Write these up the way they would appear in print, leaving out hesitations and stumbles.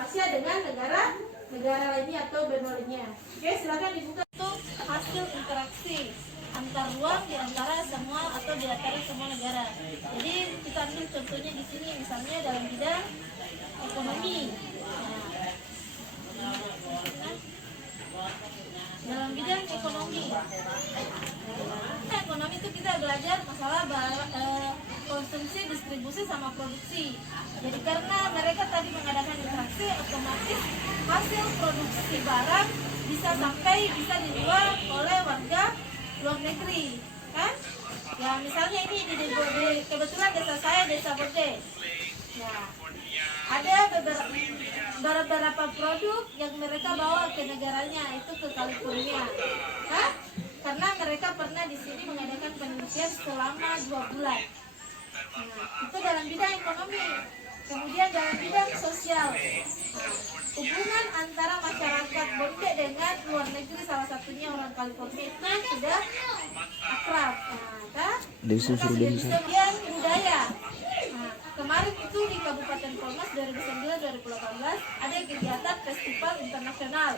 Malaysia dengan negara lainnya atau benua lainnya. Oke, silakan dibuka untuk hasil interaksi antar ruang di antara semua atau di antara semua negara. Jadi kita ambil contohnya di sini, misalnya dalam bidang ekonomi. Dalam bidang ekonomi, itu kita belajar masalah konsumsi, distribusi, sama produksi. Jadi karena mereka tadi mengadakan interaksi, otomatis hasil produksi barang bisa dijual oleh warga luar negeri, kan? Ya misalnya ini kebetulan desa saya, Desa Bode. Ya, ada beberapa produk yang mereka bawa ke negaranya, itu ke California. Hah? Karena mereka pernah di sini mengadakan penelitian selama 2 bulan. Nah, itu dalam bidang ekonomi. Kemudian dalam bidang sosial, hubungan antara masyarakat Bonde dengan luar negeri, salah satunya orang California, itu sudah akrab. Nah, kemudian budaya. Nah, kemarin itu di Kabupaten Polmas 2009-2018 ada kegiatan festival internasional.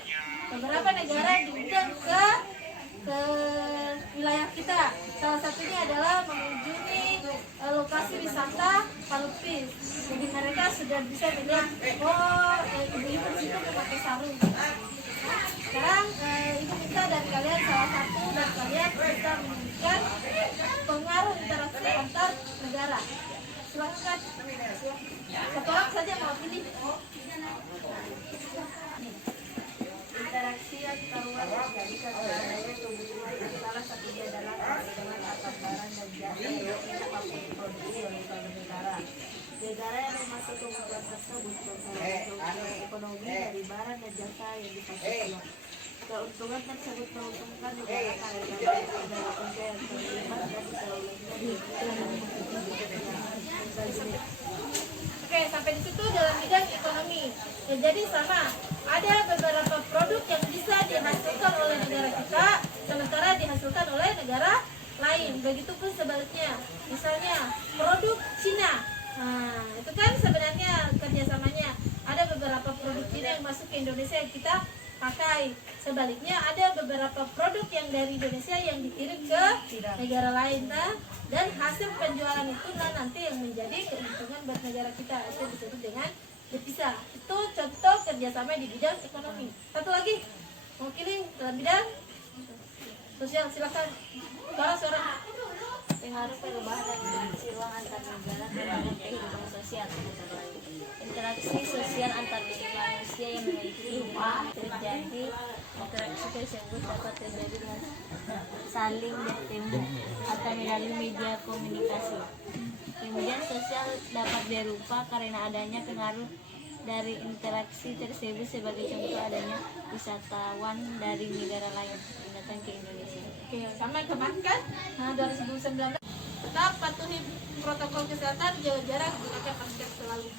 Beberapa negara diundang ke wilayah kita. Salah satunya adalah mengunjungi lokasi wisata Palupis. Jadi mereka sudah bisa melihat, ibu-ibu di situ memakai sarung. Sekarang ibu minta dari kalian salah satu dan kalian bisa menunjukkan pengaruh interaksi antar negara. Silakan. Satu orang saja mau pilih. Interaksi antar luar terjadi karena adanya kebutuhan salah satunya adalah perdagangan antar barang dan jasa yang diproduksi oleh suatu negara. Negara yang masuk kebutuhan tersebut memperoleh ekonomi dari barang dan jasa yang dipakai. Keuntungan tersebut menguntungkan negara karena negara kerja yang terlibat dan diperolehnya. Oke, sampai di situ dalam bidang ekonomi. Ya, jadi sama, ada beberapa produk yang bisa dihasilkan oleh negara kita, sementara dihasilkan oleh negara lain. Begitupun sebaliknya. Misalnya produk Cina. Nah, itu kan sebenarnya kerjasamanya. Ada beberapa produk Cina yang masuk ke Indonesia yang kita pakai. Sebaliknya ada beberapa produk yang dari Indonesia yang dikirim ke negara lain, dan hasil penjualan itu nanti yang menjadi keuntungan buat negara kita. Itu disebut dengan devisa. Itu contoh kerjasama di bidang ekonomi. Satu lagi, mewakili dalam bidang sosial, silakan. Suara. Pengaruh perubahan dan interaksi ruang antar negara terhadap kehidupan sosial. Interaksi sosial antar manusia yang memiliki hubungan terjadi. Interaksi tersebut dapat terjadi dengan saling bertemu atau melalui media komunikasi. Kemudian sosial dapat berupa karena adanya pengaruh dari interaksi tersebut, sebagai contoh adanya wisatawan dari negara lain yang datang ke Indonesia. Oke, sama kemarin kan, 2019 tetap patuhi protokol kesehatan, jaga jarak, gunakan masker selalu.